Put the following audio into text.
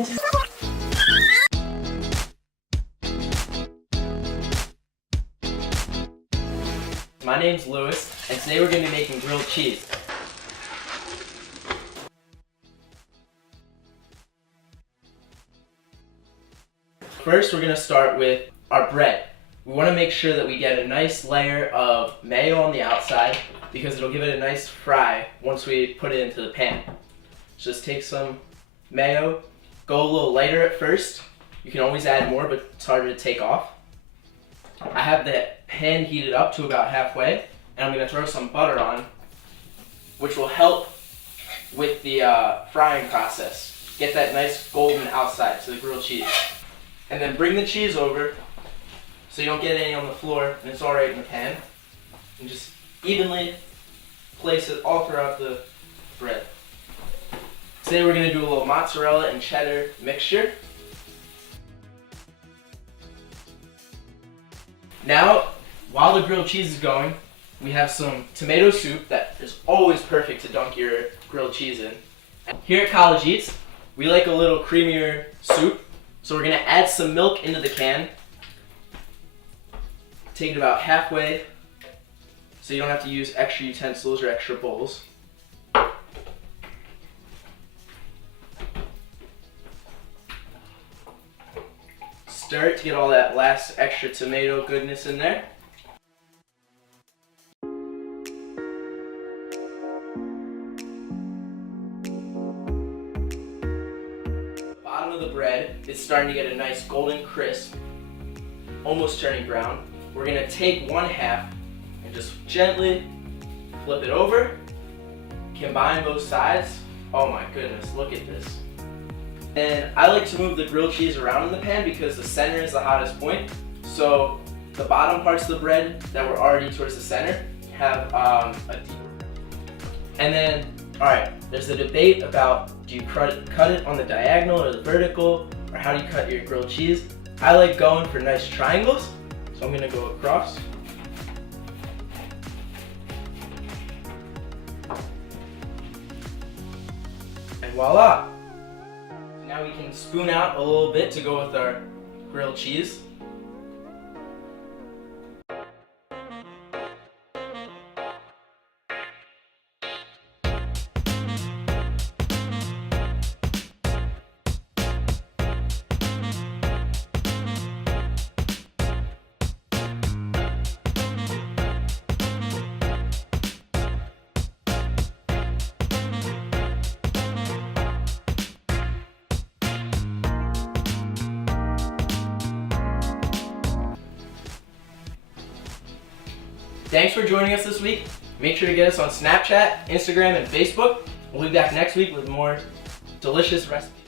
My name's Lewis, and today we're going to be making grilled cheese. First, we're going to start with our bread. We want to make sure that we get a nice layer of mayo on the outside because it'll give it a nice fry once we put it into the pan. Just take some mayo, go a little lighter at first. You can always add more, but it's harder to take off. I have the pan heated up to about halfway, and I'm going to throw some butter on, which will help with the frying process. Get that nice golden outside to the grilled cheese. And then bring the cheese over so you don't get any on the floor and it's alright in the pan. And just evenly place it all throughout the bread. Today we're going to do a little mozzarella and cheddar mixture. Now, while the grilled cheese is going, we have some tomato soup that is always perfect to dunk your grilled cheese in. Here at College Eats, we like a little creamier soup, so we're going to add some milk into the can. Take it about halfway so you don't have to use extra utensils or extra bowls. Stir it to get all that last extra tomato goodness in there. Bottom of the bread is starting to get a nice golden crisp, almost turning brown. We're going to take one half and just gently flip it over, combine both sides. Oh my goodness, look at this. And I like to move the grilled cheese around in the pan because the center is the hottest point. So the bottom parts of the bread that were already towards the center have a deeper. And then, alright, there's a debate about do you cut it on the diagonal or the vertical, or how do you cut your grilled cheese? I like going for nice triangles, so I'm going to go across. And voila! Now we can spoon out a little bit to go with our grilled cheese. Thanks for joining us this week. Make sure to get us on Snapchat, Instagram, and Facebook. We'll be back next week with more delicious recipes.